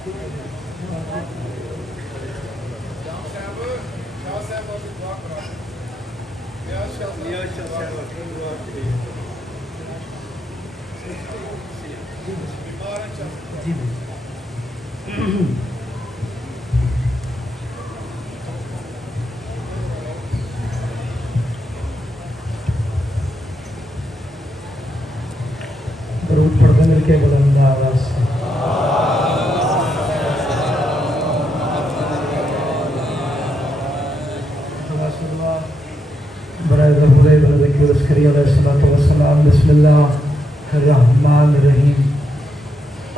दरूद पढ़ते मिलके बुलंद आवाज़ से बिस्मिल्लाहिर्रहमानिर्रहीम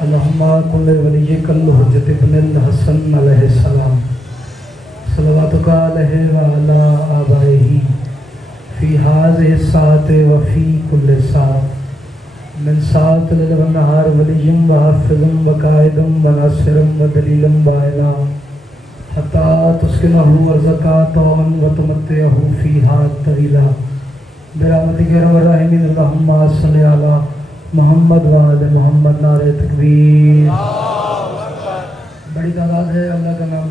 अल्लाहुम्मा कुल्लि वलिय्यिकल हुज्जत इब्नुल हसन अलैहिस्सलाम सल्लल्लाहु अलैहि व अला आबाइही फी हाज़िहि साअति व फी कुल्लि साअत मिन साअतिल लैल वन नहार वलिय्युम व हाफ़िज़ुम व काइदुम व नासिरुम व दलीलुम व इला हत्ता तुस्किनहु ज़कातन व तुमत्तिअहु फ़ीहा तवीला बिरहमतिका या अर्हमर राहिमीन अल्लाहुम्मा सल्लि अला मोहम्मद व आले मोहम्मद। नारे तकबीर। बड़ी तादाद है। अल्लाह का नाम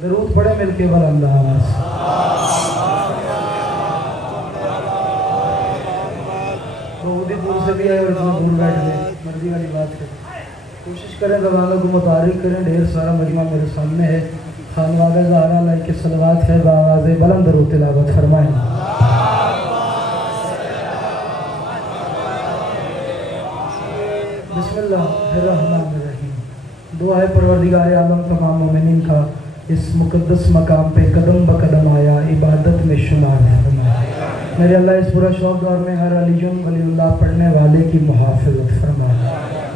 दरूद पढ़े मिलके बुलंद आवाज़। बहुत ही दूर से भी आए और इतना दूर बैठ गए, मर्जी वाली बात है। कोशिश करें ज़बानों को मुतारिक करें। ढेर सारा मजमा मेरे सामने है। खानवादा ज़हरा अलैहि सल्लवात है। बावाज़ बुलंद दरूद तिलावत फरमाएं। बिस्मिल्लाहिर्रहमानिर्रहीम। दुआ है परवरदिगार आलम तमाम मोमिनीन का इस मुक़द्दस मकाम पे कदम ब कदम आया इबादत में शुमार फरमाए। मेरे अल्लाह इस पूरा शौक़ दौर में हर अलीयुम वलीउल्लाह पढ़ने वाले की मुहाफ़िज़त फरमाए।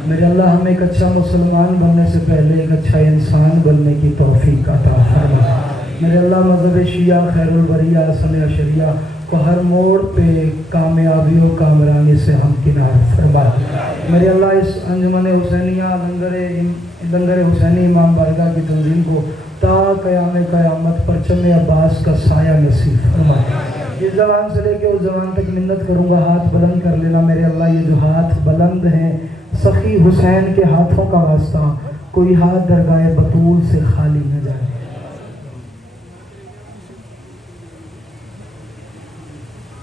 मेरे अल्लाह हमें एक अच्छा मुसलमान बनने से पहले एक अच्छा इंसान बनने की तौफ़ीक़ अता फरमाए। मेरे अल्लाह मज़हब शिया खैरुल बरिया सने अशरिया को हर मोड़ पे कामयाबी और कामरानी से हमकिनार फरमाए। मेरे अल्लाह इस अंजुमन हुसैनिया लंगर हुसैनी इमाम बारगाह की तंजीम को ता क़याम क़यामत परचम अब्बास का साया नसीब फरमाए। इस ज़बान से लेके उस ज़बान तक मिन्नत करूँगा, हाथ बुलंद कर लेना। मेरे अल्लाह ये जो हाथ बुलंद हैं सखी हुसैन के हाथों का वास्ता, कोई हाथ दरगाह बतूल से खाली न जाए।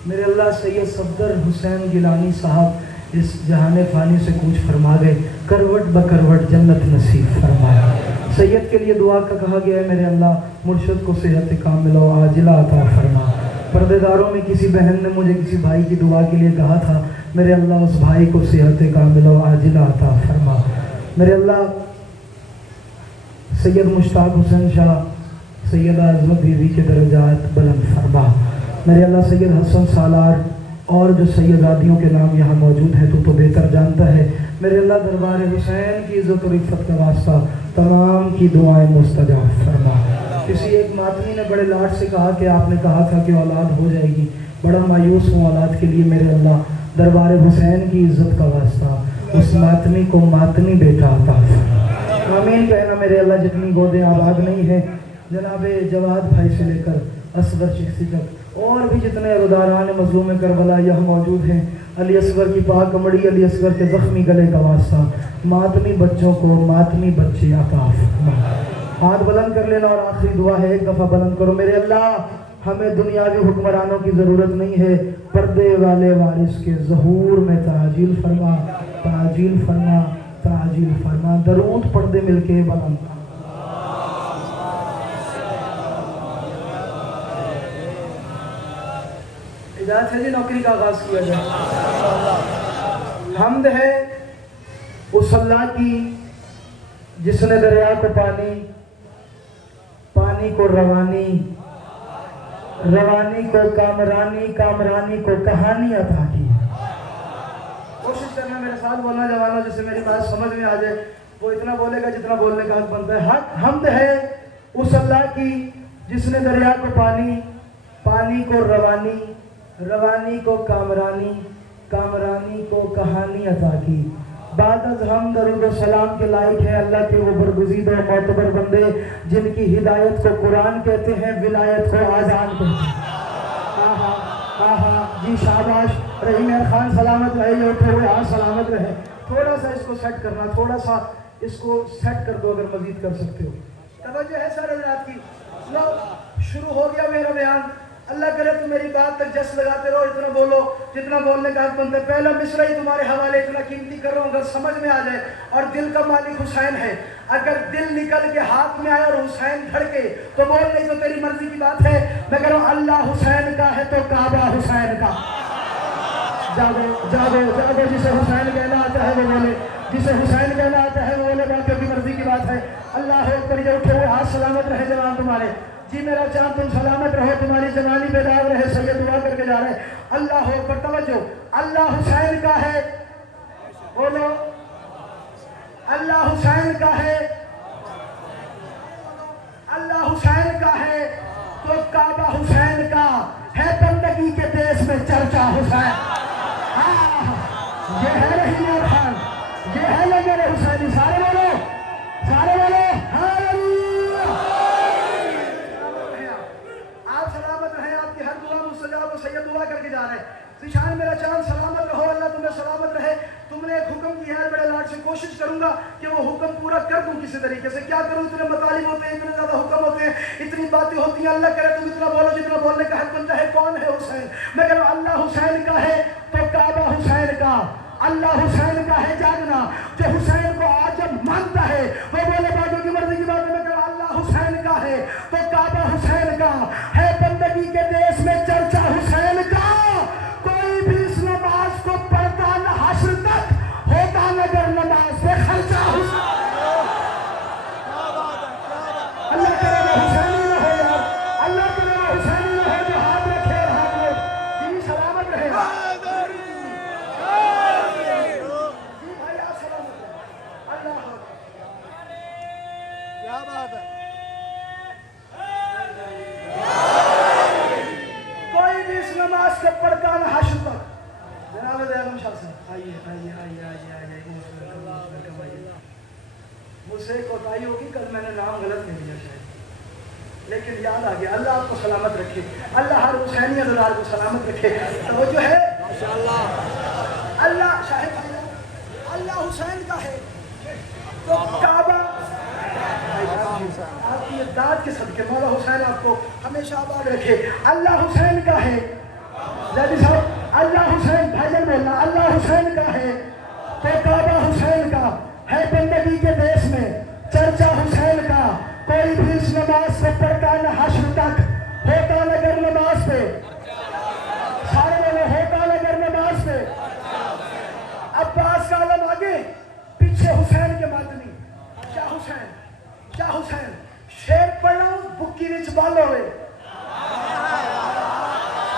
मेरे अल्लाह सैयद सफदर हुसैन गिलानी साहब इस जहान फ़ानी से कूच फरमा गए, करवट ब करवट जन्नत नसीब फरमाए। सैयद के लिए दुआ का कहा गया है। मेरे अल्लाह मुर्शद को सेहत कामिल व आजिला अता फरमा। पर्देदारों में किसी बहन ने मुझे किसी भाई की दुआ के लिए कहा था। मेरे अल्लाह उस भाई को सेहत कामिल व आजिला अता फरमा। मेरे अल्लाह सैयद मुश्ताक हुसैन शाह सैयद आज़मत बीवी के दर्जात बुलंद फरमा। मेरे अल्लाह सैयद हसन सालार और जो सैयदादियों के नाम यहाँ मौजूद हैं तो बेहतर जानता है। मेरे अल्लाह दरबार हुसैन की इज़्ज़त और इफ़्फ़त का वास्ता तमाम की दुआएं मुस्तजाब फरमा। किसी एक मातमी ने बड़े लाड से कहा कि आपने कहा था कि औलाद हो जाएगी, बड़ा मायूस हूँ औलाद के लिए। मेरे अल्लाह दरबार हुसैन की इज़्ज़त का वास्ता उस मातमी को मातमी बेटा अता फरमा। आमीन कहना। मेरे अल्लाह जितनी गोदें आबाद नहीं हैं जनाब जवाद भाई से लेकर असगर चिश्ती तक और भी जितने रुदारान मज़लूम करबला यहाँ मौजूद हैं, अली असगर की पाक कमड़ी, अली असगर के ज़ख्मी गले का वास्ता मातमी बच्चों को मातमी बच्चे अता फरमा। हाथ बुलंद कर लेना और आखिरी दुआ है, एक दफ़ा बुलंद करो। मेरे अल्लाह हमें दुनियावी हुक्मरानों की ज़रूरत नहीं है, पर्दे वाले वारिस के ज़हूर में ताजील फरमा, ताजील फरमा, ताजील फरमा। दरूद पर्दे मिलके बुलंद। इजाज़त है जी नौकरी का आगाज़ किया जाए। हमद है उस अल्लाह की जिसने दरिया को पानी, पानी को रवानी, रवानी को कामरानी, कामरानी को कहानी अता की। कोशिश करना मेरे साथ बोलना जवानों, जिससे मेरी बात समझ में आ जाए। वो इतना बोलेगा जितना बोलने का हक बनता है। हक हमद है उस अल्लाह की जिसने दरिया को पानी, पानी को रवानी, रवानी को कामरानी, कामरानी को कहानी अता की। बाद हम दरूद व सलाम के लायक है अल्लाह के वो बरगुज़ीदा और मोतबर बंदे जिनकी हिदायत को कुरान कहते हैं, विलायत को आज़ान कहते हैं। आहा आहा जी शाबाश। रहीम खान सलामत रहे, ये उठे हुए हाथ सलामत रहे। थोड़ा सा इसको सेट करना, थोड़ा सा इसको सेट कर दो अगर मजीद कर सकते हो। तवज्जो है सारे रात की। लो शुरू हो गया मेरा बयान। अल्लाह करे तो मेरी बात तक जस लगाते रहो, इतना बोलो जितना बोलने का हक बनता है। पहला मिसरा ही तुम्हारे हवाले इतना कीमती कर रहा हूँ, अगर समझ में आ जाए। और दिल का मालिक हुसैन है, अगर दिल निकल के हाथ में आए और हुसैन धड़के तो बोल नहीं तो तेरी मर्जी की बात है। मैं कह रहा हूँ अल्लाह हुसैन का है तो काबा हुसैन का। जागो जागो जागो, जिसे हुसैन कहना आता है वो बोले, जिसे हुसैन कहना आता है वो बोले, बाकियों की मर्जी की बात है। अल्लाह अकबर। ये उठे हुए हाथ सलामत रहे जवान तुम्हारे। जी मेरा चांद तुम सलामत रहो, तुम्हारी जवानी बेदाग रहे। सैयद दुआ करके जा रहे। अल्लाह अकबर। तवज्जो, अल्लाह हुसैन का है, बोलो अल्लाह हुसैन का है, अल्लाह हुसैन का है तो काबा हुसैन का है। बंदगी के देश में चर्चा हुसैन। हाँ ये है रहीम खान, ये है लंगर हुसैनी। सारे बोलो, सारे बोलो सैयद दुआ करके जा रहे हैं। जिशान मेरा चांद सलामत रहो, अल्लाह तुम्हें सलामत रहे। तुमने एक हुक्म किया है, बड़े लाड से कोशिश करूंगा कि वो हुक्म पूरा कर दूं किसी तरीके से। क्या करूं, इतने मतालिब होते हैं, इतने ज्यादा हुक्म होते हैं, इतनी बातें होती हैं। अल्लाह करे तुम इतना बोलो जितना बोलने का हक बनता है। कौन है हुसैन? मैं कह रहा हूं अल्लाह हुसैन का है तो काबा हुसैन का। अल्लाह हुसैन का है जागना, जो हुसैन को आजम मानता है वो बोले बाजू की मर्जी की बात है। मैं कह रहा हूं अल्लाह हुसैन का है तो काबा हुसैन का है। बंदगी के देश में चर्चा हुसैन का। कोई भी इस नमाज को पढ़ता न हश्र तक होता नगर नमाज से खर्चा हुसैन। अल्लाह करे वो हुसैनी न हो यार, अल्लाह करे वो हुसैनी न हो जो हाथ रखे हाथ में। जी सलामत रहे जी भाई, आप सलामत रहे। अल्लाह क्या बात है। कोई भी इस नमाज को पढ़ता न हश्र तक। जनाब दयालम शाह साहब आइए आइए आइए आइए आइए। मुझसे कोताही होगी, कल मैंने नाम गलत नहीं लिया शायद, लेकिन याद आ गया। अल्लाह आपको सलामत रखे, अल्लाह हर हुसैनी अज़दार को सलामत रखे। तो जो है माशाअल्लाह, अल्लाह शाहिद अल्लाह हुसैन का है तो काबा। आपकी ये दाद के सदके मौला हुसैन आपको हमेशा आबाद रखे। अल्लाह हुसैन का है जैदी साहब, अल्लाह हुसैन भाईजान बोलना, अल्लाह हुसैन का है तो काबा हुसैन का है। बंदगी के देश में चर्चा हुसैन का। कोई भी इस नमाज से पढ़ता न हश्र तक होता नगर नमाज पे। सारे लोग होता नगर नमाज पे। अब्बास का आलम आगे, पीछे हुसैन के मातमी। क्या हुसैन, क्या हुसैन। शेर पढ़ रहा हूं, बुक्की विच बाल होवे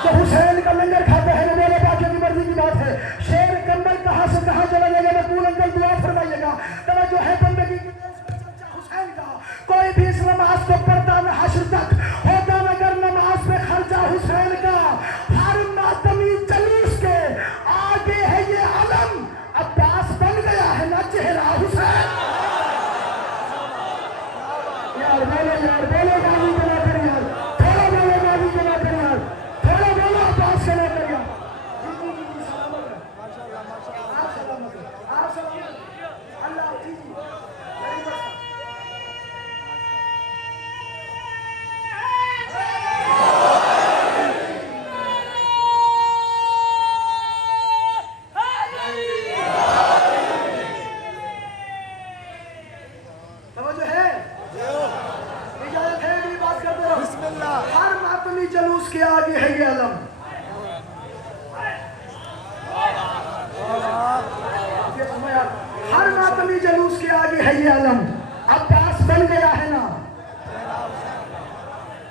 तो हुसैन का लंगर खाता है। ना मेरे बाकियों की मर्जी की बात है। शेर कंबल कहां से कहां चला जाएगा, मैं पूरा अंकल दुआ फरमाइएगा। तब जो है बंदगी की चर्चा हुसैन का। कोई भी इस नमाज को पढ़ता न हश्र तक होता नगर नमाज पे खर्चा हुसैन का। हर मातमी जलूस के आगे है ये आलम, अब्बास बन गया है ना चेहरा हुसैन। यार बोलो, यार बोलो गाली के ना कर यार, थोड़ा बोलो गाली के ना कर यार, थोड़ा बोलो अब्बास के ना कर यार। सलामत है, आप सलामत है, आप सलामत है। अल्लाह जी जलूस के आगे है ये आलम। हर मातमी जलूस के आगे है ये आलम, अब्बास बन गया है ना।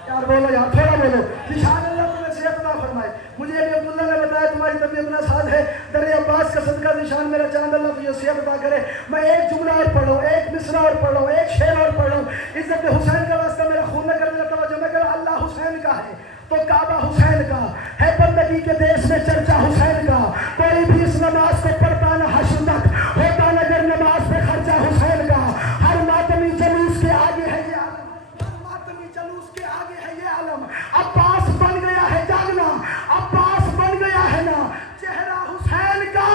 यार बोलो यार, थोड़ा बोलो। निशान अल्लाह तुम्हें सेहत अता फरमाए। मुझे अभी अब्दुल्ला ने बताया तुम्हारी तबीयत नासाज है, दर अब्बास का सदका निशान मेरा चांद अल्लाह तुझे सेहत अता करे। मैं एक जुमला और पढ़ रहा हूँ, एक मिसरा और पढ़ रहा हूँ, एक शेर और पढ़ रहा हूँ। इज्जत हुसैन का वास्ता मेरा खून न करने लगता, जो मैं कह अल्लाह हुसैन का है तो काबा हुसैन का है, बंदगी के देश में चर्चा हुसैन का। कोई भी इस नमाज को पढ़ता न हश्र तक होता नगर नमाज पे खर्चा हुसैन का। हर मातमी जलूस के आगे है ये आलम, हर मातमी जलूस के आगे है ये आलम। अब्बास बन गया है जागना, अब्बास बन गया है ना चेहरा हुसैन का,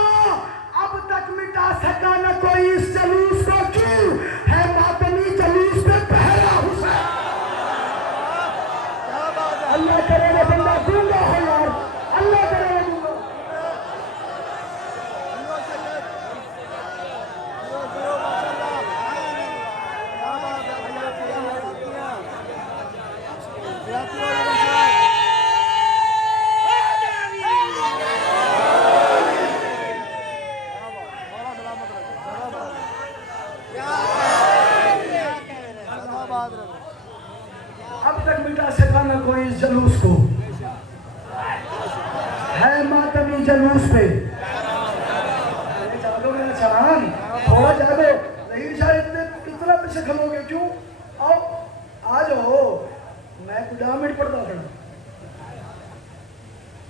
अब तक मिटा सका न कोई इस जलूस को। क्यों है मातमी जलूस पे पहरा हुसैन। अल्लाह करे वो बंदा दूंगा हो यार, अल्लाह करे वो दूंगा। अब तक मिटा सका ना कोई इस जलूस को, है मातमी जलूस पे। जागो मेरा चांद, थोड़ा जागो, नहीं शायद कितना पीछे खलोगे क्यों? आओ आ जाओ, मैं कुछ 10 मिनट पढ़ता खड़ा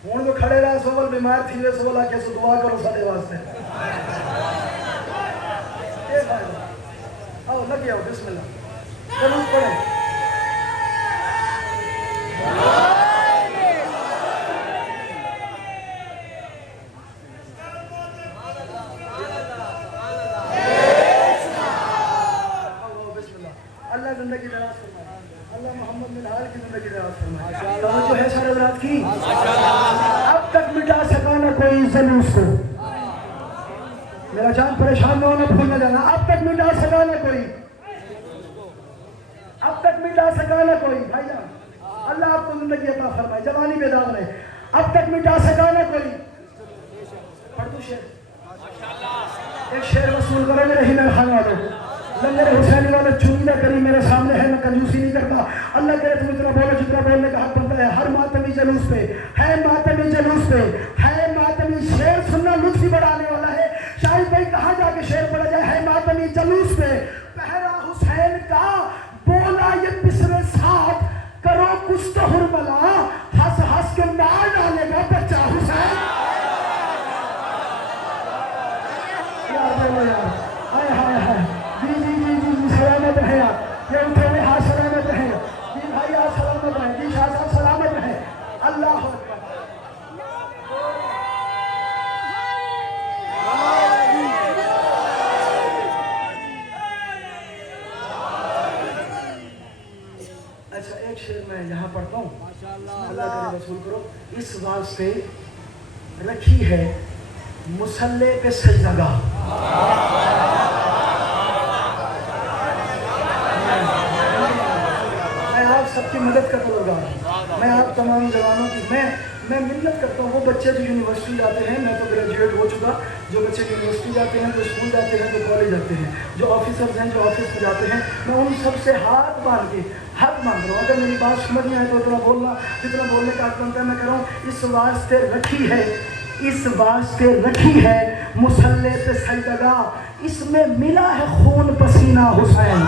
हूँ तो खड़े रहा। सोवल बीमार थी वे सोवल आके से दुआ करो साडे वास्ते। आओ लगे आओ, बिस्मिल्लाह जरूर पढ़े। अल्लाह जिंदगी दराज फरमाए, अल्लाह मोहम्मद बिन हाल की जिंदगी दराज फरमाए। तो है सारे रात की। अब तक मिटा सका ना कोई जलूस को, मेरा जान परेशान न होना, भूल न जाना। अब तक मिटा सका ना कोई, अब तक मिटा सका ना कोई। भाईजान अल्लाह आपको जिंदगी अता फरमाए, जवानी बेदाग रहे। अब तक मिटा सका ना कोई। पढ़ दो शेर, एक शेर वसूल करो मेरे हिना खाने वालों को। लंगर हुसैनी वाले चुनिंदा करी मेरे सामने है, मैं कंजूसी नहीं करता। अल्लाह करे तुम इतना बोलो जितना बोलने का हक बनता है। हर मातमी जलूस पे है, मातमी जलूस पे है, मातमी शेर सुनना लुत्फ ही बढ़ाने वाला है। शाहिद भाई कहाँ जाके शेर पढ़ा जाए? है मातमी जलूस पे पहरा हुसैन का, बोला ये पिछले साथ करो कुछ तो हुरमला, हंस हंस के मार डालेगा बच्चा हुसैन। हाय हाय हाय, जी जी जी जी जी सलामत रहे आप, ये उठे हुए हाथ सलामत रहे जी भाई, आप सलामत रहे जी, शाह साहब सलामत रहे। अल्लाह अच्छा, एक शेर मैं यहाँ पढ़ता हूँ, अल्लाह करे वसूल करो। इस वास्ते रखी है मुसल्ले पे सजदगाह। मैं आप सबकी मदद का तलबगार, मैं आप तमाम जवानों की मैं मिन्नत करता हूँ। वो बच्चे जो यूनिवर्सिटी जाते हैं, मैं तो ग्रेजुएट हो चुका, जो बच्चे यूनिवर्सिटी जाते हैं, जो स्कूल जाते हैं, जो कॉलेज जाते हैं, जो ऑफिसर्स हैं, जो ऑफिस में जाते हैं, मैं उन सब से हाथ बांध के हक मांग रहा हूँ। अगर मेरी बात समझ में आए तो इतना बोलना, जितना बोलने का हक बनता है मैं कह रहा हूँ। इस वास्ते रखी है, इस वास्ते रखी है मुसल्ले पे सजदगाह, इसमें मिला है खून पसीना हुसैन।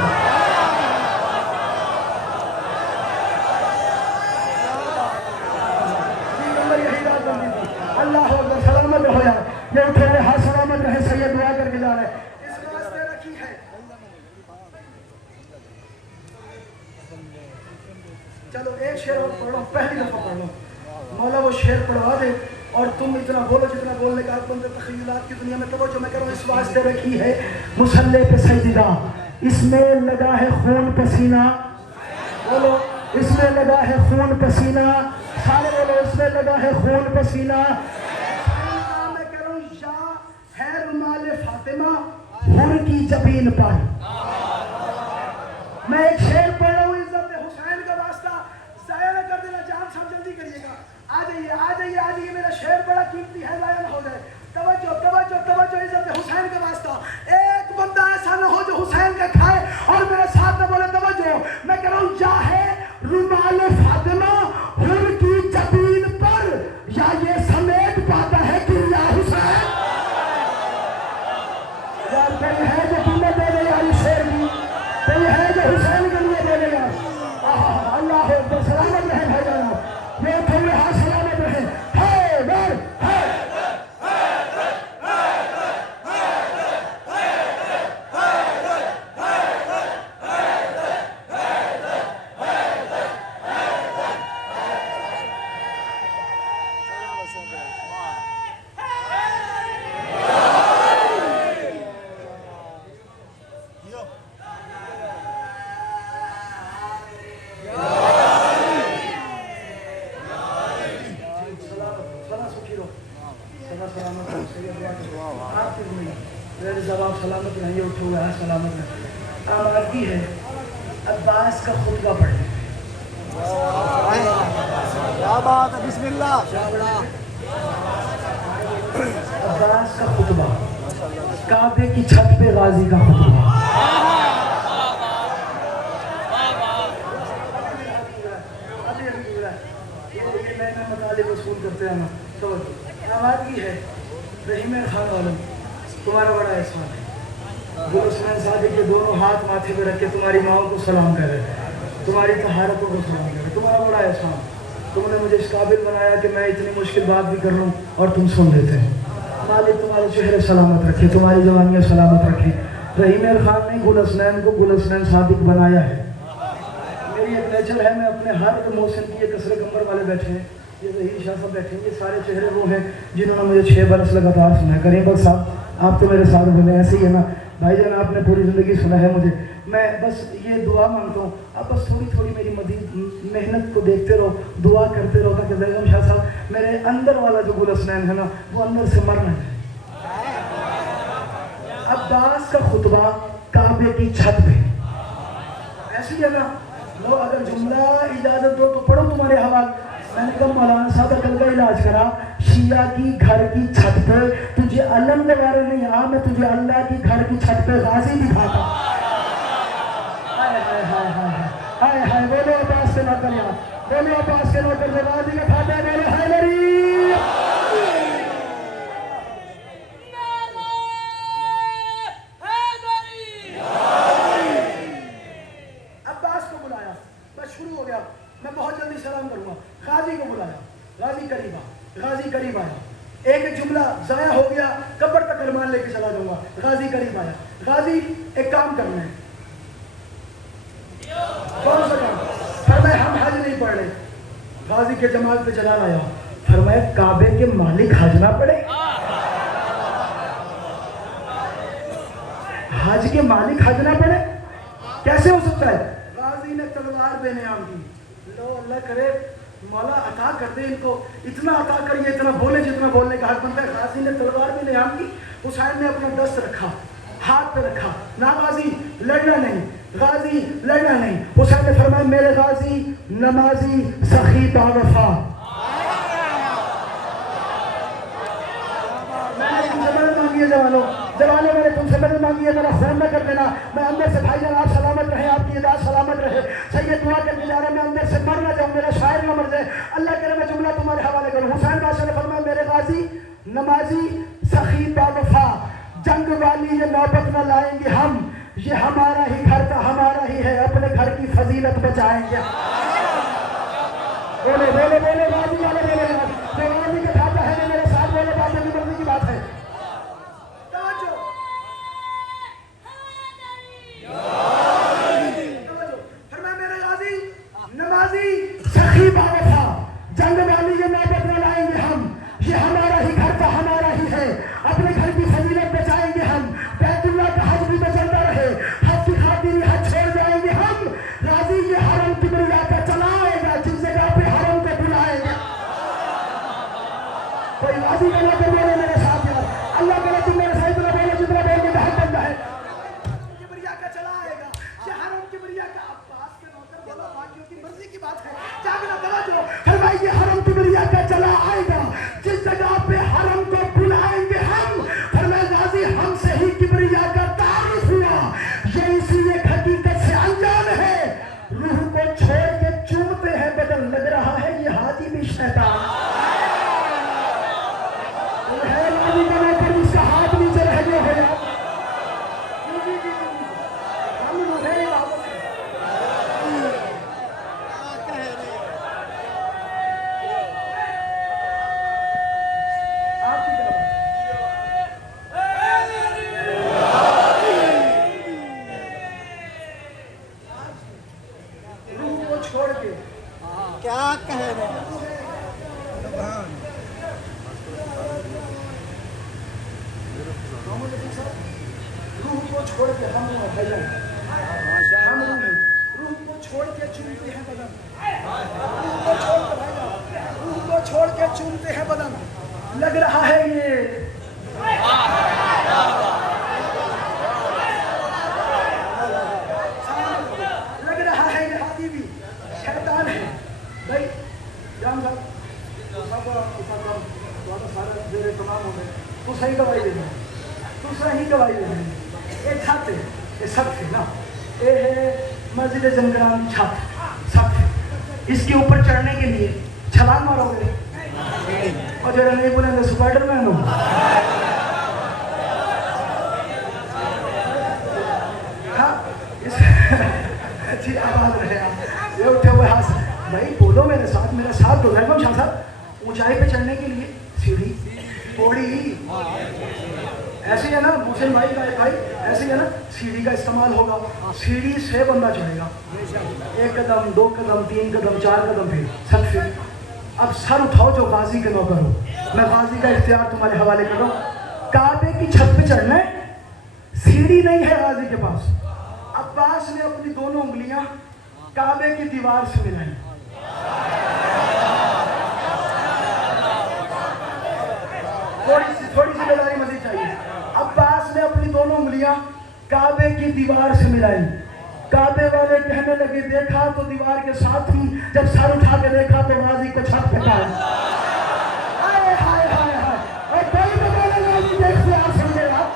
अल्लाह अकबर, सलामत हो यार, ये उठे हुए हाथ सलामत रहे, सही दुआ करके जा रहे हैं। इस वास्ते रखी है। चलो एक शेर और पढ़ो, पहली दफा पढ़ो, मौला वो शेर पढ़वा दे और तुम इतना बोलो जितना बोलने का बनते। तखय्युलात की दुनिया में तवज्जो मैं करूँ। इस वास्ते रखी है मुसल्ले पे सजदा, इसमें लगा है खून पसीना। बोलो, इसमें लगा है खून पसीना, सारे बोलो, इसमें लगा है खून पसीना। मैं कह रहा हूँ या है रुमाल फातिमा हुर की जबीन पर। मैं एक शेर पढ़ रहा हूँ, इज्जत हुसैन का वास्ता जाया न कर देना। जान साहब जल्दी करिएगा, आ जाइए आ जाइए आ जाइए, मेरा शेर बड़ा कीमती है, जाया न हो जाए। तवज्जो तवज्जो तवज्जो, इज्जत हुसैन का वास्ता। एक बंदा ऐसा न हो जो हुसैन का खाए और मेरे साथ न बोले। तवज्जो, मैं कह रहा हूँ या है रुमाल फातिमा हुर की जबीन पर, यार कोई है जो कीमत दे दे यार इस शेर की, कोई है जो हुसैन के लिए दे दे यार। अल्लाह अकबर, सलामत रहे भाईजान, ये थोड़े हाथ सलामत रहे। हैदर सलामत नहीं, उठे हुए हैं सलामत नहीं। आबादी है अब्बास का खुतबा पढ़े। क्या बात है, बिस्मिल्लाह। अब्बास का खुतबा, काबे की छत पे गाजी का खुतबा। ये नए मकाले वसूल करते हैं ना, तो आबादी है रहीम खान वालों, तुम्हारा बड़ा एहसान है। गुलशन सादिक के दोनों हाथ माथे पे रख के तुम्हारी माओ को सलाम कर रहे, तुम्हारी तहारतों को सलाम कर रहे। तुम्हारा बड़ा एहसान, तुमने मुझे इस काबिल बनाया कि मैं इतनी मुश्किल बात भी कर लूँ और तुम सुन लेते हैं। मालिक तुम्हारे चेहरे सलामत रखे, तुम्हारी जवानियाँ सलामत रखे। रहीम खान ने गुलशन को गुलशन सादिक बनाया है। मेरी एक नेचर है, मैं अपने हर एक मोहसिन की, ये कसरे कमर वाले बैठे हैं, ये जहीर शाह साहब बैठे हैं, ये सारे चेहरे वो हैं जिन्होंने मुझे 6 बरस लगातार सुना है। करीम बख्श साहब आप तो मेरे साथ बोले, ऐसे ही है ना भाईजान, आपने पूरी ज़िंदगी सुना है मुझे। मैं बस ये दुआ मांगता हूँ, आप बस थोड़ी थोड़ी मेरी मजीद मेहनत को देखते रहो, दुआ करते रहो, ताकि बेगम शाह साहब मेरे अंदर वाला जो गुलस्नैन है ना, वो अंदर से मर ना जाए। अब्बास का खुतबा काबे की छत पे, ऐसी है ना। लो अगर जुमला इजाज़त दो तो पढ़ो तुम्हारे हवाले। मैंने कहा मौलाना साहब अकल का इलाज करा, शिया की घर की छत पे तुझे अलम वगैरह नहीं आ, मैं तुझे अल्लाह की घर की छत पे गाजी दिखाता। हाय हाय हाय हाय हाय हाय, बोलो अब्बास के नौकर यार, बोलो अब्बास के नौकर से गाजी का खाता मेरे हैदरी। अब्बास को बुलाया, बस शुरू हो गया, मैं बहुत जल्दी सलाम करूंगा। गाजी को बुलाया, गाजी करीब आ, गाजी करीब आया। एक जुमला जाया हो गया, कब्र तक अरमान लेके चला जाऊंगा। गाजी करीब आया, गाजी एक काम करना है। कौन सा काम? फरमाया हम हज नहीं पढ़ रहे। गाजी के जमात पे चला आया, फरमाया काबे के मालिक हज ना पड़े। हज के मालिक हज ना पड़े, कैसे हो सकता है? गाजी ने तलवार बेनियाम की, लो अल्लाह करे मौला अता कर दे इनको, इतना अता करिए, इतना बोले जितना बोलने का हक बनता है। गाजी ने तलवार भी नियाम की, हुसैन ने अपना दस्त रखा, हाथ पे रखा, ना गाजी लड़ना नहीं, गाजी लड़ना नहीं। हुसैन ने फरमाया मेरे गाजी नमाजी सखी बावफा। मैंने तुमसे मदद मांगी है जवानों, जवानों मैंने तुमसे मदद मांगी है, मेरा फोन न कर देना। मैं अंदर से भाईजान आप सलामत रहे, आपकी इजाज़त सलामत रहे। सही दुआ करके जा रहे, मैं अंदर से मर ना जाऊँ, मेरा शायर न मर जाए। अल्लाह करे मैं जुमला तुम्हारे हवाले करूँ। हुसैन बादशाह ने फरमाया मेरे गाजी नमाजी सखी बावफा, जंग वाली ये नौबत न लाएंगे हम, ये हमारा ही घर का हमारा ही है, अपने घर की फजीलत बचाएंगे। बोले बोले बोले गाजी वाले बोले, जो गाजी के खाता है मेरे साथ बोले, बातें की मर्जी की बात है। सखी बावफा, जंग वाली ये नौबत न लाएंगे हम, ये हमारा ही घर का हमारा ही है, अपने घर की फजीलत बचाएंगे हम। बैतुल्लाह का हज भी तो चलता रहे, हज की खातिर हज छोड़ जाएंगे हम। राजी ये हरम किबरिया का चलाएगा, जिस जगह पे हरम को बुलाएगा। को छोड़ के हम रूह है, हम रूह है। रूह को छोड़ के चूमते हैं बदन, रूह को छोड़ के भाई, रूह को छोड़ के चूमते हैं बदन। लग रहा है ये लग रहा है ये हाथी भी शैतान है भाई। जान साहब सारे मेरे तमाम हो गए, तू सही गवाही दे, तू सही गवाही दे। ये छत है, ये सख्त है ना, ये है मस्जिद जमगरान छत सख्त है। इसके ऊपर चढ़ने के लिए छलांग मारोगे और जरा नहीं बोलेंगे स्पाइडरमैन हो। हाँ अच्छी आवाज रहे आप, ये उठे हुए हाथ भाई बोलो मेरे साथ दो लगभग शाह साहब। ऊंचाई पे चढ़ने के लिए सीढ़ी पौड़ी ऐसे है ना भूषण भाई ऐसे है ना, सीढ़ी का इस्तेमाल होगा। सीढ़ी से बंदा चढ़ेगा, 1 कदम 2 कदम 3 कदम 4 कदम फिर सब फिर। अब सर उठाओ जो गाजी के नौकर हो, मैं गाजी का इख्तियार तुम्हारे हवाले कर रहा हूँ। काबे की छत पे चढ़ना है, सीढ़ी नहीं है गाजी के पास। अब्बास ने अपनी दोनों उंगलियां काबे की दीवार से मिलाई, थोड़ी सी बेदारी मजीद चाहिए। अब्बास ने अपनी दोनों उंगलियां काबे की दीवार से मिलाई। काबे वाले कहने लगे देखा तो दीवार के साथ ही, जब सर उठा के देखा तो गाजी को छत फेंका। हाय हाय हाय हाय, और कोई तो बोले गाजी देखते आप समझे आप।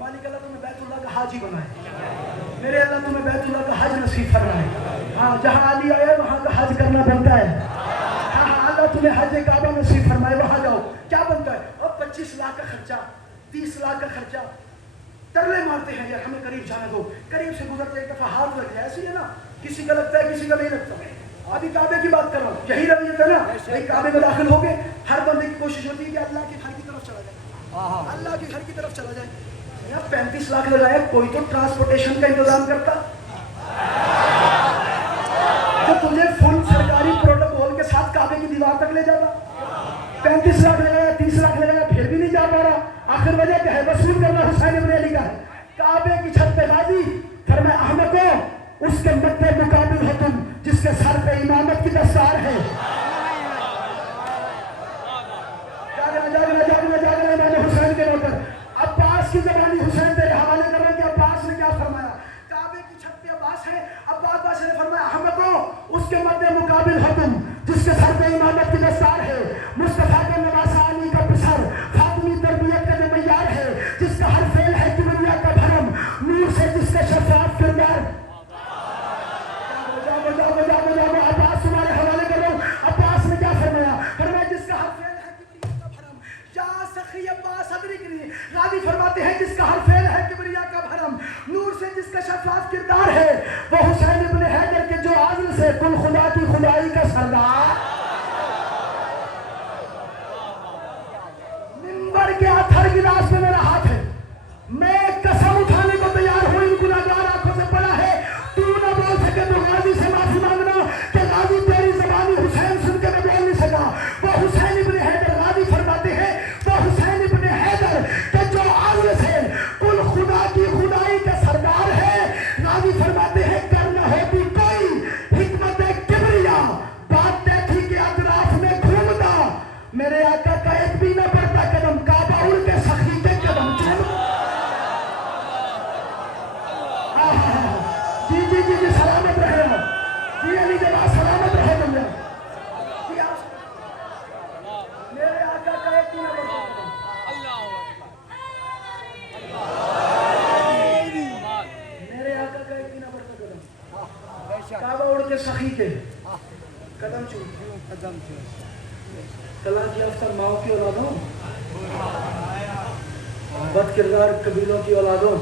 मालिक अल्लाह तुम्हें बैतुल्लाह का हाजी बनाए, मेरे अल्लाह तुम्हें बैतुल्लाह का हज नसीब फरमाए। हाँ जहाँ अली आया वहाँ का हज करना बनता है। हाँ अल्लाह तुम्हें हज काबा नसीब फरमाए, वहाँ जाओ। क्या बनता है? और 25 लाख का खर्चा, 30 लाख का खर्चा। तरले मारते हैं यार हमें करीब जाने दो, करीब से गुजरते एक दफा हाथ लग जाए। ऐसी है ना, किसी का लगता है किसी का नहीं लगता। अभी काबे की बात कर रहा हूँ, यही रवैयत है ना भाई। काबे में दाखिल हो गए, हर बंदे की कोशिश होती है कि अल्लाह के घर की तरफ चला जाए, अल्लाह के घर की तरफ चला जाए। 35 लाख लगाया, कोई तो ट्रांसपोर्टेशन का इंतजाम करता तो तुझे फुल सरकारी प्रोटोकॉल के साथ काबे की दीवार तक ले जाता। 35 लाख लगाया, 30 लाख लगाया, फिर भी नहीं जा पा रहा। आखिर वजह क्या है? वसूल करना हुसैन इब्न अली का है। काबे की छत पे गाजी फरमाया अहमद को उसके मत्थे मुकाबिल हो तुम जिसके सर पे इमामत की दस्तार है। जागना मैंने हुसैन के नौकर। अब्बास की जबानी हुसैन तेरे हवाले कर रहा हूं कि अब्बास ने क्या फरमाया। काबे की छत पे अब्बास है, अब्बास ने फरमाया अहमद को उसके मध्य मुकाबिल हो तुम जिसके सर पे इमामत की दस्तार है। मुस्तफा के नवासा अली का पिसर, फातिमी तरबियत का जो मय्यार है, जिसका हर फेल है किबरिया का भरम, नूर से जिसका शफाफ किरदार। अब्बास तुम्हारे हवाले कर रहा हूं। अब्बास ने क्या फरमाया? फरमाया जिसका हर फेल है किबरिया का भरम, या सखी अब्बास अदरिकनी। गाजी फरमाते हैं जिसका हर फेल है किबरिया का भरम, नूर से जिसका शफाफ किरदार है, वो हुसैन इब्न हैदर के जो आज़िल से कुल खुदा की खुदाई का सरदार। मिंबर के अथर गिलास में मेरा हाथ है, मैं कसम उठाने को तैयार हूं इन गुनाहगार आंखों से बड़ा है। तू ना बोल सके तो गाजी से माफी मांगना कि गाजी तेरी जबानी हुसैन सुन के मैं बोल नहीं सका। वो हुसैन इब्न हैदर, गाजी फरमाते हैं वो हुसैन इब्न हैदर के जो आज़िल से कुल खुदा की खुदाई का सरदार है। गाजी फरमाते हैं करना होती कोई हिकमत किबरिया, बात देखी के अतराफ में घूमता, मेरे आका का एक भी न बढ़ता कदम, काबा उड़ के सखी के कदम चूम। जी सलामत रहे हो जी, अली जनाब सलामत रहे तुम लोग। मेरे आका का एक भी न बढ़ता कदम, मेरे आका का एक भी न बढ़ता कदम, काबा उड़ के सखी के कदम चूम। तलाक याफ्ता माओ की औलादों, बद किरदार कबीलों की औलादों,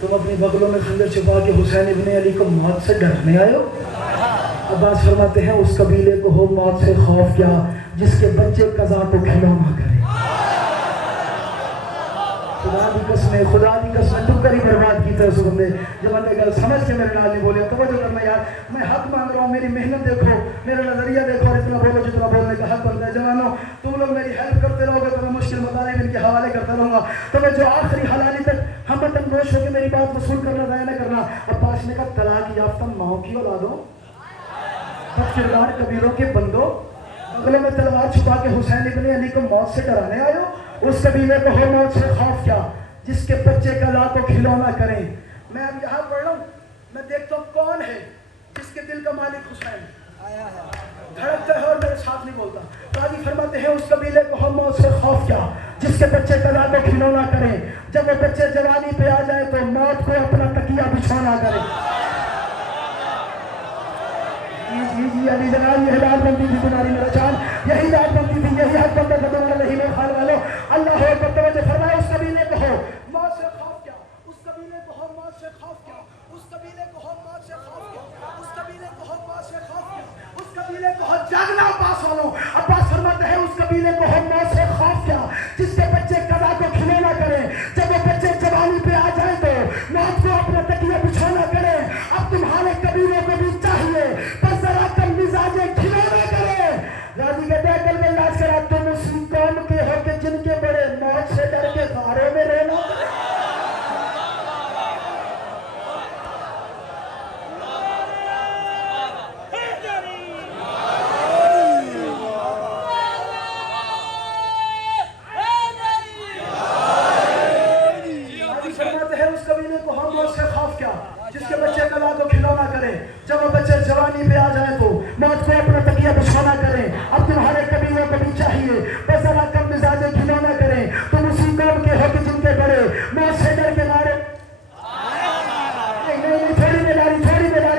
तुम अपनी बगलों में खंजर छिपा के हुसैन इब्न अली को मौत से डरने आए हो। अब्बास फरमाते हैं उस कबीले को हो मौत से खौफ क्या जिसके बच्चे कज़ा को खिलौना करे। खुदा की कसम तू करी बर्बाद की तरह सुनने जब मैंने गल समझ के मेरे नाल नहीं बोले तो वजह करना यार मैं हक मांग रहा हूँ मेरी मेहनत देखो मेरा नजरिया देखो और इतना बोलो जितना बोलने का हक बनता है जवानों तुम लोग मेरी हेल्प करते रहोगे तो मैं मुश्किल मसाले इनके हवाले करता रहूँगा तो मैं जो आखिरी हलाली तक हम वतन गोश होकर मेरी बात वसूल करना ज़ाया न करना अब्बास ने कहा तलाक याफ्ता माओ की औलादो किरदार कबीरों के बंदो अगले में तलवार छुपा के हुसैन इब्ने अली को मौत से डराने आयो उस कबीले को हो मौत से खौफ क्या जिसके बच्चे का ला को खिलौना करें मैं अब यहाँ पढ़ रहा हूँ मैं देखता हूँ कौन है जिसके दिल का मालिक हुसैन धड़कता है और मेरे साथ नहीं बोलता काजी फरमाते हैं उस कबीले को हो मौत से खौफ क्या जिसके बच्चे का ला को खिलौना करें जब वो बच्चे जवानी पे आ जाए तो मौत को अपना तकिया बिछौना करे जी अली जनाब यही रात बनती थी तुम्हारी मेरा चांद यही रात बनती थी यही हक बनता था तुम्हारा नहीं में खाल वालों अल्लाह हो तवज्जो फरमाए उस कबीले को हो मौत से खौफ क्या उस कबीले को हो मौत से खौफ क्या उस कबीले को हो मौत से खौफ क्या उस कबीले को हो मौत से खौफ क्या उस कबीले को हो जागना अब्बास वालों अब्बास फरमाते हैं उस कबीले को हो मौत से खौफ क्या जिसके बच्चे कदा को खिलौना करें जब वो बच्चे जवानी पे आ जाए तो मौत को अपना तकिया बिछौना करें अब तुम्हारे कबीले को भी चाहिए राजी कहते हैं कल में लाश करा तुम उस कौम के हो के जिनके बड़े मौत से डर के गारों में रहना उस कबीले को हम मौत से खौफ क्या जिसके बच्चे कला को खिलौना करे जब वो बच्चे जवानी पे आ जाए तो मौत को अपना तकिया बिछौना करें अब तुम्हारे कबीलों को भी चाहिए बस जरा कम मिजाजे खिलौना करें तुम उसी कौम के हो कि जिनके बड़े मौत से डर के मारे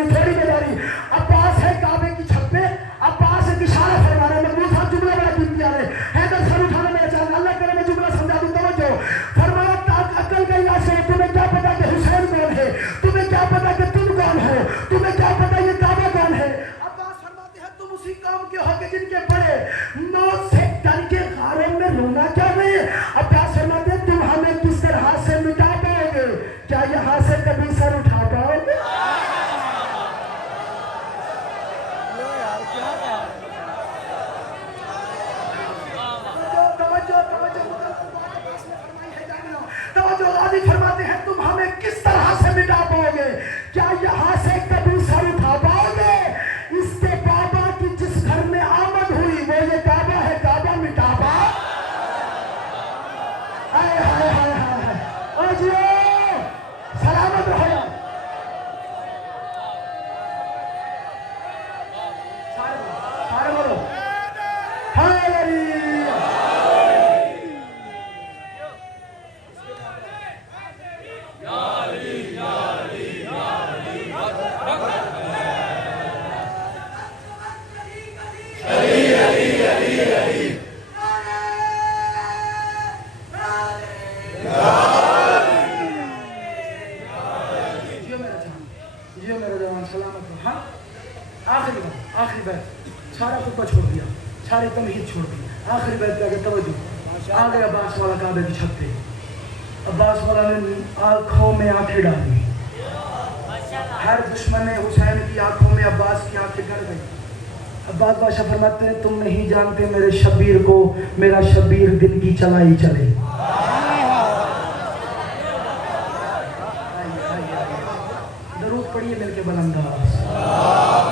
थोड़ी बेदारी अब्बास है काबे की छत पे अब्बास एक इशारा फरमा रहे मजबूत साहब जुमला बड़ा कीमती आ रहे हैदर सर उठाना मेरा चाहता अल्लाह करे मैं जुमला समझा दूं तवज्जो फरमाया अकल का इलाज करो तुम्हें क्या पता कि हुसैन कौन है तुम्हें क्या पता कि तुम कौन हो तुम्हें क्या पता ये काबा कौन है अब्बास फरमाते हैं तुम उसी कौम के हो के जिनके बड़े मौत से डर के गारों में रोना क्या है अब्बास फरमाते हैं तुम हमें किस तरह से मिटा पाओगे क्या यहाँ से कभी सर उठा पाओगे फरमाते हैं तुम हमें किस तरह से मिटा पाओगे क्या यहाँ से कभी सर उठा पाओगे इसके बाबा की जिस घर में आमद हुई वो ये काबा है काबा मिटा पा हाय हाय हाय हाय ओ जी सलामत रहो सारे बोलो हाय अली आखिरी बैत सारा कुछ छोड़ दिया सारे तमहीद छोड़ दी आखिरी बैत पे आगे तवज्जो आ गए अब्बास वाला काबे की छत पे अब्बास वाला ने आंखों में आंखें डाली हर दुश्मन ने हुसैन की आंखों में अब्बास की आंखें गड़ गई अब्बास बादशाह फरमाते हैं तुम नहीं जानते मेरे शबीर को मेरा शबीर दिन की चलाई चले दरूद पढ़िए मिलके बुलंदाज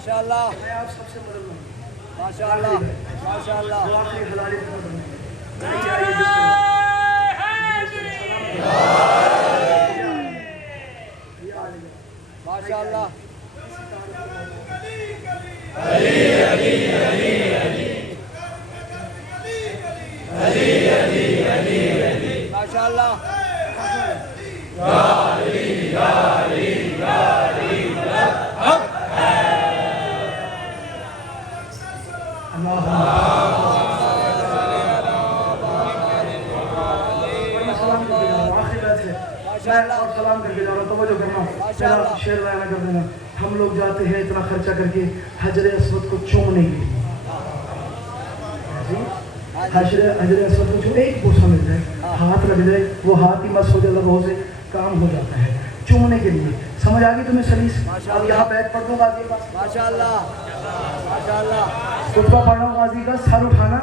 माशाअल्लाह मैं आप सबसे मदद मांगूंगा माशाअल्लाह माशाअल्लाह जो आखिरी हलाली तक माशाअल्लाह अली अली अली अली अली अली अली अली माशाअल्लाह या अली या अली या अली मैं और सलाम करके जा रहा हूँ, तवज्जो करना, मेरा शेर बयान कर देना। हम लोग जाते हैं इतना खर्चा करके हजर अस्वद को चूमने के लिए, हजर अस्वद को एक बोसा मिल जाए, हाथ लग जाए, वो हाथ ही मस हो जाता, बहुत से काम हो जाता है चूमने के लिए। समझ आ गई तुम्हें सलीस? अब यहाँ बैठ पढ़ दो गाजी का माशाल्लाह माशाल्लाह। खुतबा पढ़ रहा हूँ गाजी का, सर उठाना,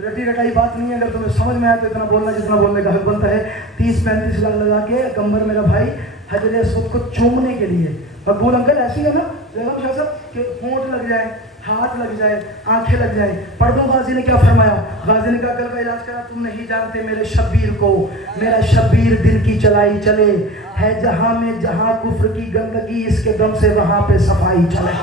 रटी रटाई बात नहीं है। अगर तुम्हें समझ में आए तो इतना बोलना जितना बोलने का हक बनता है। 30-35 लाख लगा के कंबर मेरा भाई हजर अस्वद को चूमने के लिए। मकबूल अंकल ऐसी है ना जगम शाह साहब कि होंठ लग जाए, हाथ लग जाए, आंखें लग जाए। पढ़ दो गाजी ने क्या फरमाया। गाजी ने कहा कल का इलाज करा, तुम नहीं जानते मेरे शब्बीर को, मेरा शब्बीर दिल की चलाई चले है जहां में, जहां कुफ्र की गंदगी इसके दम से वहां पे सफाई चले।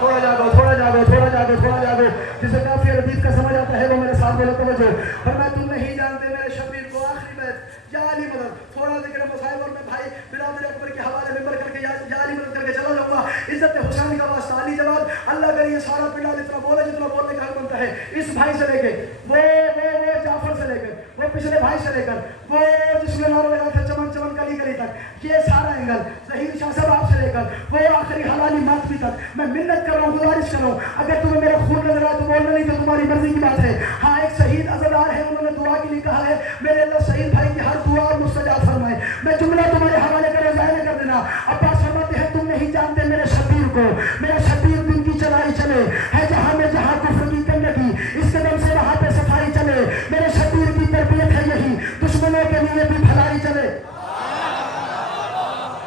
थोड़ा जागो, थोड़ा जागो, थोड़ा जागो, थोड़ा जागो। जिसे काफी हदीस का समझ आता है वो मेरे साथ बोलो तवज्जो। फरमाया तुम नहीं जानते मेरे शब्बीर को, आखिरी बैत या अली मदद। थोड़ा जिक्र मसाइब और मैं भाई बिरादर अकबर के हवाले मिंबर करके या अली मदद करके चला जाऊंगा। इज्जत हुसैन का वास्ता अली जवाब अल्लाह करे ये सारा पिंडा जितना बोले, जितना बोलने का हक बनता है। इस भाई से लेके वो जाफर से लेकर वो पिछले भाई से लेकर वो जिसने नारा लगाया था चमन चमन कली कली तक, ये सारा एंगल ज़हीर शाह साहब आपसे लेकर वो आखिरी हलाली मातमी तक मैं मिन्नत कर रहा हूँ, गुजारिश कर रहा हूँ। अगर तुम्हें मेरा खून नजर आए तो बोलना, नहीं तो तुम्हारी मर्जी की बात है। हाँ, एक शहीद अज़दार है, उन्होंने दुआ के लिए कहा है मेरे अल्लाह शहीद भाई की हर दुआ मुस्तजाब फरमाए। मैं जुमला तुम्हारे हवाले कर ज़ाहिर कर देना। अब्बास फरमाते हैं तुम नहीं जानते मेरे शब्बीर को, मेरा शब्बीर दिन की चलाई चले है जहाँ में, जहाँ कुफ्र की गंदगी इसके दम से वहाँ पे सफाई चले। मेरे शब्बीर की तरबियत है यही, दुश्मनों के लिए भी भलाई चले।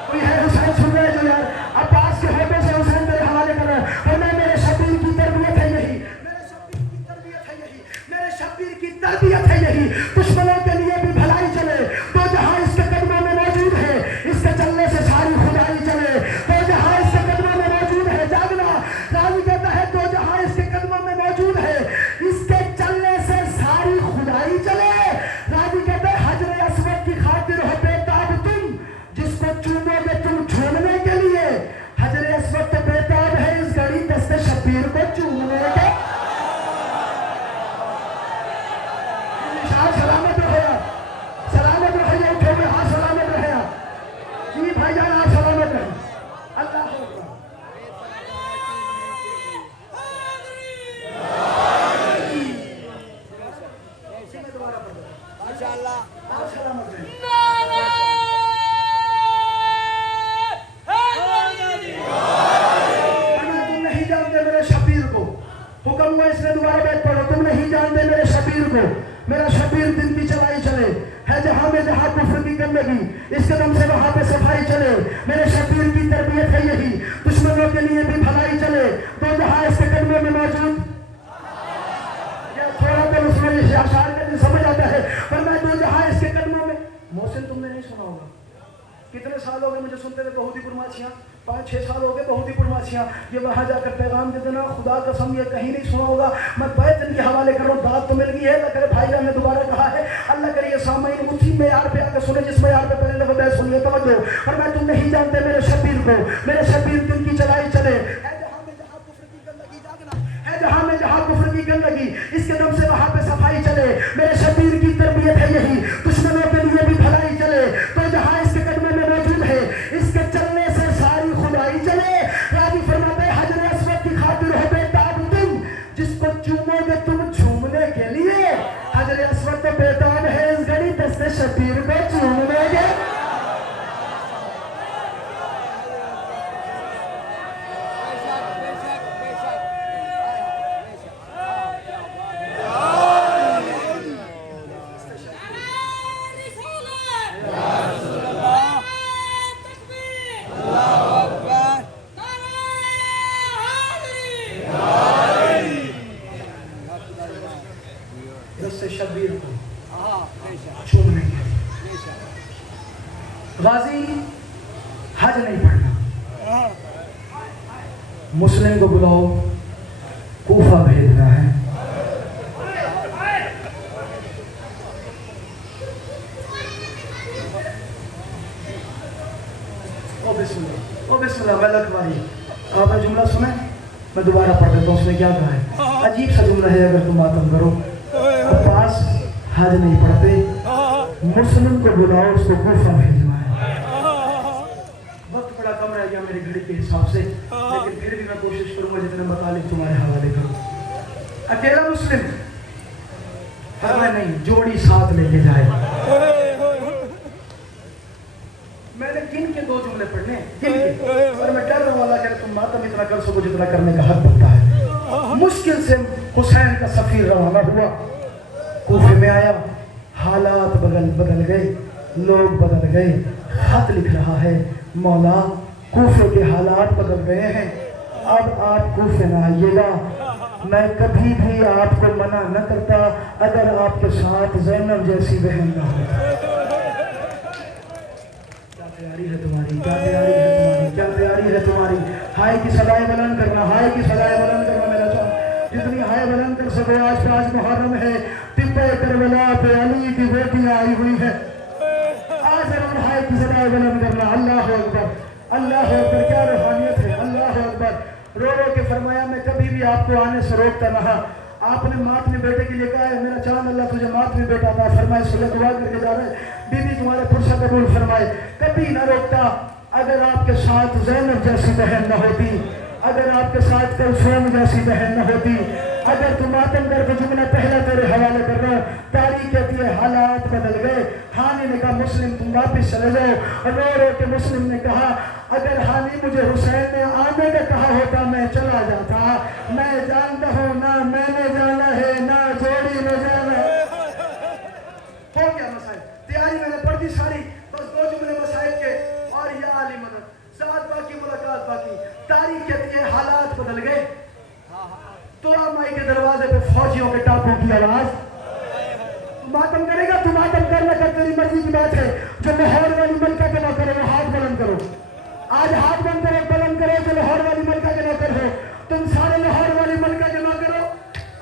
कोई है हुसैन सुन रहे जो यार अब्बास के होठों से हुसैन मेरे हवाले कर रहा है। और मैं मेरे शब्बीर की तरबियत है यही, मेरे शब्बीर की तरबियत है यही, मेरे शब्बीर की तरबियत है यही, दुश्मनों के लिए भी भलाई चले। तो जहाँ इसके कदमों में मौजूद है इसके चलने से सारी खुदाई चले। तो जहाँ इसके कदमों में मौजूद है, जागना रावी कहता है, तो जहाँ इसके कदमों में मौजूद है इसके चलने से सारी खुदाई चले। रावी कहता है हजर अस्वद की खातिर हो बेताब तुम, जिसको चूमोगे तुम छूने के लिए। हजर अस्वद तो बेताब है इस घड़ी दस्ते शब्बीर को चूमने के। सलामत रहे, सलामत रहे, उठे हुए हाथ सलामत रहे जी भाईजान, आप सलामत रहे। अल्लाह माशाल्लाह आप सलामत रहे। तुम नहीं जानते मेरे शब्बीर को, हुक्म हुआ इसने दोबारा बैठ पढ़ो। तुम नहीं जानते मेरे शब्बीर को, मेरा शब्बीर दिन की चलाई चले है जहाँ में, जहाँ कुफ्र की गंदगी इसके दम से वहाँ पे सफाई चले। मेरे शब्बीर की तरबियत है यही, दुश्मनों के लिए भी भलाई चले। तो जहाँ इसके कदमों में मौजूद, थोड़ा तो उसमें आशार का समझ आता है, पर मैं तो जहाँ इसके कदमों में। मोहसिन तुमने नहीं सुना होगा, कितने साल हो गए मुझे सुनते हुए बहुदीपुर माछियाँ, 5-6 साल हो गए बहुदीपुर माछियाँ। ये वहाँ जाकर पैगाम दे देना, खुदा कसम ये कहीं नहीं सुना होगा। मैं बैत इनके हवाले कर रहा हूँ, दाद तो मिल गई है। अल्लाह करे भाईजान ने दोबारा कहा है, अल्लाह करे ये सामईन उसी मेयार पे आकर सुने जिस मेयार पे पहले दफा बैत सुनिए, तवज्जो। और मैं तुम नहीं जानते मेरे शब्बीर को, मेरे शब्बीर दिन की चलाई चले है जहाँ में, जहाँ कुफ्र की गंदगी, जागना है जहाँ में, जहाँ कुफ्र की गंदगी इसके दम से वहाँ पे सफाई चले। मेरे शब्बीर की तरबियत है यही, दुश्मनों के लिए भी भलाई चले। तो जहाँ इसके कदमों में मौजूद है इसके चलने से सारी खुदाई चले। रावी फरमाते हैं हजर अस्वद की खातिर हो बेताब तुम, जिसको चूमोगे तुम झूमने के लिए। हजर अस्वद तो बेताब है इस घड़ी दस्ते शब्बीर को चूमने के। शब्बीर को चूमने के लिए। गाजी हज नहीं पढ़ना, मुस्लिम को बुलाओ, कूफा भेजना है। ओ बिस्मिल्लाह मलक वाली, आपने जुमला सुना है? मैं दोबारा पढ़ देता हूँ, उसने क्या कहा है। अजीब सा जुमला है, अगर तुम मातम करो। अब्बास हज नहीं पढ़ते, मुस्लिम को बुलाओ, उसको कूफा भिजवाएं। वक्त बड़ा कम रह गया मेरी घड़ी के हिसाब से, लेकिन फिर भी मैं कोशिश करूंगा जितने बतालिब तुम्हारे हवाले करूं। अकेला मुस्लिम फरमाया नहीं, जोड़ी साथ लेके जाए। मैंने किन के 2 जुमले पढ़ने, किन के, और मैं डर रहा था तुम मातम इतना कर सको जितना करने का हक बनता है। मुश्किल से हुसैन का सफीर रवाना हुआ, कूफे में आया, हालात बदल गए, लोग बदल गए। खत लिख रहा है, मौला कूफे के हालात बदल गए हैं, अब आप कूफे में आइएगा। मैं कभी भी आपको मना न करता अगर आपके साथ ज़ैनब जैसी बहन ना हो। क्या तैयारी है तुम्हारी, क्या तैयारी है तुम्हारी, क्या तैयारी है तुम्हारी। हाय की सदाएं बुलंद करना, हाय की सदाएं बुलंद करना मेरा चाह, जितनी हाय बुलंद कर सको। आज मुहर्रम है, तिब्बे करबला पे अली की बेटियां आई हुई है। आज हम हाय की सदाएं बुलंद करना। अल्लाह अकबर, अल्लाह अकबर, क्या रूहानियत है। अल्लाह अकबर। रो रो के फरमाया मैं कभी भी आपको आने से रोकता रहा। आपने मात में बेटे के लिए कहा है, मेरा चांद अल्लाह तुझे मात में बेटा था, फरमाए सुलह दुआ करके जा रहे, बीबी तुम्हारे पुरसा कबूल फरमाए। कभी ना रोकता अगर आपके साथ ज़ैनब जैसी बहन न होती, अगर आपके साथ कलसूम जैसी बहन न होती। अगर तुम मातम कर तो जुमला पहला तेरे हवाले कर रहा हूँ। तारीख कहती है हालात बदल गए। हानि ने कहा मुस्लिम तुम वापिस चले जाओ। रो रो के मुस्लिम ने कहा अगर हानि मुझे हुसैन ने आने का कहा होता मैं चला जाता। मैं जानता हूँ ना मैंने जाना है ना जोड़ी में जाना है। हो गया मसाइल, तैयारी मैंने पढ़ दी सारी, बस 2 जुमले मसाइल के और या अली मदद, साथ बाकी मुलाकात बाकी। तारीख कहती है हालात बदल गए। तो माई के दरवाजे पे फौजियों के टापों की आवाज। तू मातम करेगा, तू मातम करना कर, तेरी मर्जी की बात है। जो लाहौर वाली मलका के नौकर हो हाथ बुलंद करो, आज हाथ बुलंद करो, बुलंद करो। जो लाहौर वाली मलका के नौकर हो, तुम सारे लाहौर वाली मलका के नौकर हो।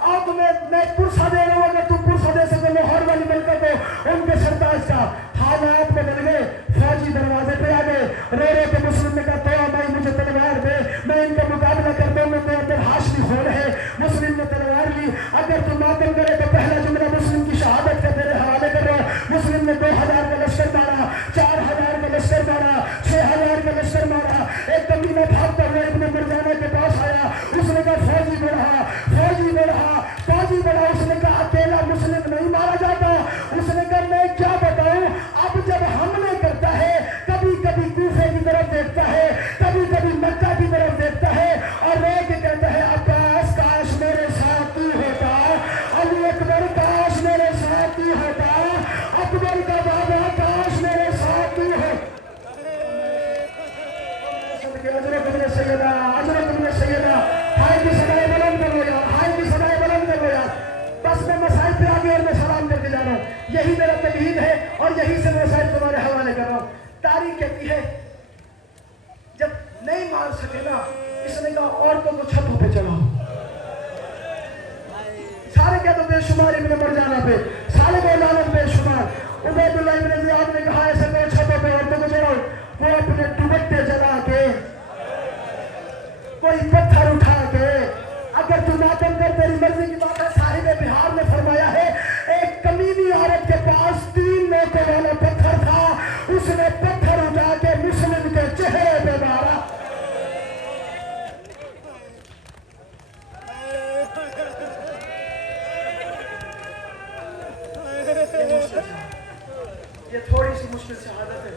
आओ तुम्हें मैं पुरसा दे रहा हूँ, अगर तुम पुरसा दे सको लाहौर वाली मलका को, उनके सरताज का। हालात बदल गए, फौजी दरवाजे पे आ गए। रो रो के मुस्लिम ने कहा तो भाई मुझे तलवार दे, मैं इनका मुकाबला करता हूँ, मेरे अंदर हाशमी खून है। मुस्लिम ने तलवार ली। अगर तुम मातम करे तो पहला जुमला मुस्लिम की शहादत का तेरे हवाले कर रहा हूँ। मुस्लिम ने 2000 का लश्कर मारा, 4000 का लश्कर मारा, 6000 का लश्कर मारा। एक कमीना भागता हुआ इब्ने मरजाना के पास आया, उसने कहा फौजी बढ़ा, फौजी बढ़ा, फौजी बढ़ा। उसने कहा अकेला मुस्लिम नहीं मारा जाता। उसने कहा मैं क्या बताऊं, अब जब हमले करता है कभी कभी कूफे की तरफ देखता है, कभी कभी मक्का की तरफ देखता है और रो के कहता है अब्बास काश मेरे साथ तू होता, अली अकबर काश मेरे साथ तू होता, अकबर का बाबा काश मेरे साथ तू हो। सैयदा हाय की सदाएं बुलंद करो यार, हाय की सदाएं बुलंद करो यार। बस मैं मसाइल पे आगे और मैं सलाम करके जा रहा हूँ, यही मेरा तमहीद है और यही से मसाइल तुम्हारे हवाले कर रहा हूँ। तारीख कहती है जब नहीं मार सके ना, इसने कहा औरतों को छतों पे चढ़ाओ। सारे क्या तो बेशुमार इब्ने मरजाना पे, सारे बेलालत बेशुमार। उबैदुल्लाह इब्ने ज़ियाद ने कहा ऐसे करो छतों पे औरतों को चढ़ाओ। वो अपने दुपट्टे जला के, कोई पत्थर उठा के, अगर तू मातम कर तेरी मर्जी की बात है। साहिब बिहार ने फरमाया है एक कमीनी औरत के पास 3 नोकों वाला पत्थर था, उसने पत्थर उठा के मुस्लिम के चेहरे पे मारा। ये थोड़ी सी मुश्किल शहादत है।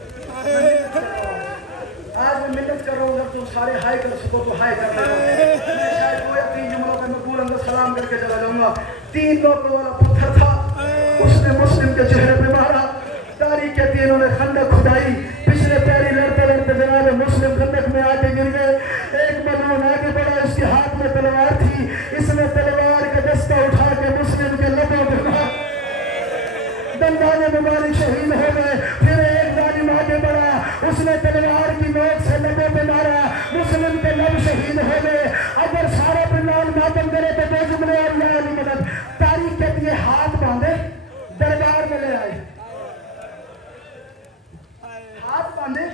आज मैं मिन्नत कर रहा हूँ, अगर तुम सारे हाय कर सको तो हाय कर दो। मैं शायद 2 या 3 जुमलों पे मैं पूरा अंदर सलाम करके चला जाऊंगा। 3 नोकों वाला पत्थर था, उसने मुस्लिम के चेहरे पे मारा। तारीख कहती है इन्होंने खंदक खुदाई, पिछले पैरी लड़ते लड़ते जनाब मुस्लिम खंदक में आके गिर गए। एक मजलूम आगे बढ़ा, इसके हाथ में तलवार थी, इसने तलवार का दस्ता उठा के मुस्लिम के लबों पे मारा। दंदाने मुबारक शहीद हो गए। फिर एक जालिम आगे बढ़ा, उसने तलवार की नोक से लबों पे मारा, मुस्लिम के लब शहीद हो गए। अगर सारा बिलाल मातम करे तो 2 जुमले और या अली मदद। तारीख कहती है हाथ बांधे दरबार में ले आए, हाथ बांधे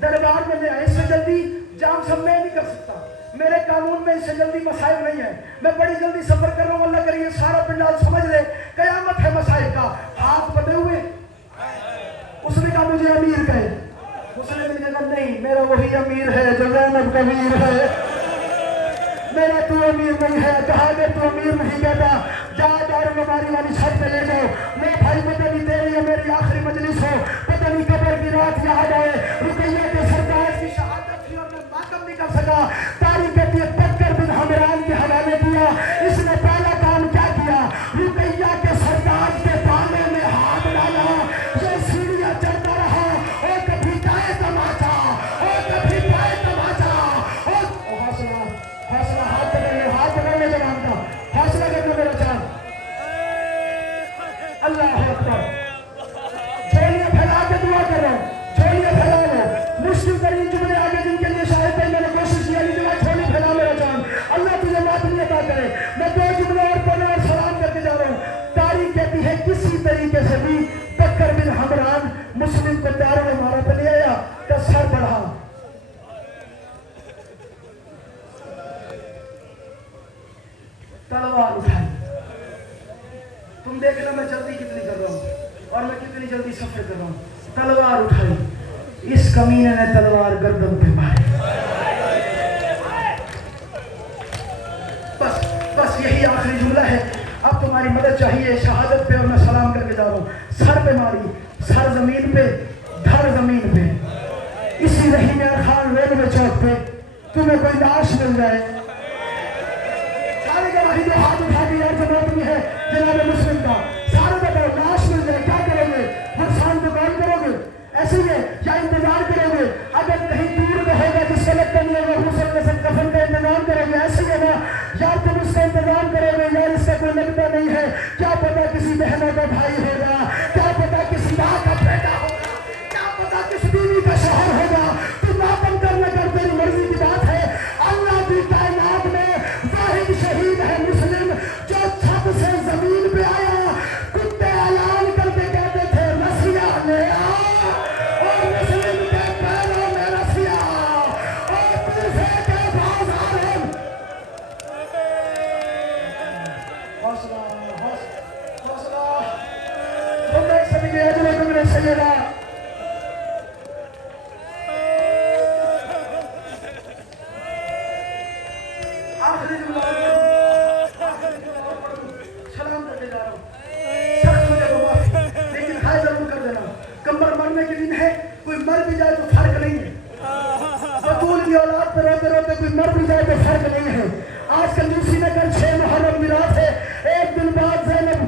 दरबार में ले आए। इससे जल्दी जाम सब मैं नहीं कर सकता, मेरे कानून में इससे जल्दी मसाइल नहीं है। मैं बड़ी जल्दी सफर कर रहा हूँ, अल्लाह करिए सारा पिंडाल समझ ले, कयामत है मसाइल का। हाथ बंधे हुए का मुझे अमीर कहे। मुस्लिम ने कहा नहीं, मेरा वही अमीर है जो ज़ैनब का वीर है, मेरा तू अमीर नहीं है। कहा अगर तू अमीर नहीं कहता, जा दारुल-ए-मारी वाली छत पे ले जाओ। मैं भाई पता नहीं तेरी या मेरी आखिरी मजलिस हो, पता नहीं कब्र की रात याद आए। रुकैया के सरताज की शहादत थी और मैं मातम नहीं कर सका। तारीख कहती है बकर बिन हमरान के हवाले किया। इसने पहला काम क्या किया? रुकैया के सरताज के बालों में हाथ डाला। ये सीढ़ियां चढ़ता रहा और कभी जाए तमाचा और कभी जाए तमाचा और हौसला हौसला हाथ पकड़ने जवान का हौसला करना मेरा चांद। अल्लाह अकबर। झोलियां फैला के दुआ कर रहा हूं, झोलियां फैला लो। मुश्किल तरीन जुमले आगे जिनके लिए शायद भाई मैंने कोशिश किया, लेकिन झोली फैला मेरा चांद। अल्लाह तुझे माफ नहीं अता करे। मैं दो जुमले और पढ़ने और सलाम करके जा रहा हूं। तारीख कहती है किसी तरीके से भी बकर बिन हमरान मुस्लिम को दारुल-ए-मारा पे ले आया तो सर बढ़ा, तलवार उठाई। तुम देखना मैं जल्दी कितनी कर रहा हूं और मैं कितनी जल्दी सफर कर रहा हूं। तलवार उठाई, इस कमीने ने तलवार गर्दन पे मारी। बस बस यही आखिरी जुमला है। अब तुम्हारी मदद चाहिए शहादत पे और मैं सलाम करके जा रहा हूं। सर पे मारी, सर जमीन पे, धड़ जमीन पे। इसी रहीम खान रेलवे चौक पे तुम्हें कोई लाश मिल जाए, सारे गवाही जो हाथ उठा के यार जमात में है जनाब मुस्लिम का, सारे बताओ लाश मिल जाए क्या करोगे? नुकसान को कौन करोगे? ऐसे ही या इंतजार करोगे? अगर कहीं दूर में होगा जिससे लगता नहीं होगा हुसैन कफन का इंतजाम करोगे? ऐसे ही है ना यार, तुम उसका इंतजाम करोगे यार, इसका कोई लगता नहीं है। क्या पता किसी बहनों का भाई होगा, क्या पता किसी माँ का बेटा होगा, क्या पता किसी बीवी का शौहर होगा। तुम मातम करना कर, तेरी मर्जी की बात है। अल्लाह की कायनात में वाहिद शहीद है मुस्लिम जो छत से जमीन पे आया। कुत्ते ऐलान करके कहते थे रसिया ले आ, और मुस्लिम के पैरों में रसिया और तुझे के बाजार में हौसला हौसला। तुम देख सकेंगे अजर तुमने सैयदा आखिरी जुमला सलाम करके जा रहा हूँ। सख्त मुझे तो माफी, लेकिन हाय जरूर कर देना। कमर मरने के दिन है, कोई मर भी जाए तो फर्क नहीं है। बतूल की औलाद पे रोते रोते कोई मर भी जाए तो फर्क नहीं है। आज कंजूसी न कर, 6 मुहर्रम की रात है। एक दिन बाद ज़ैनब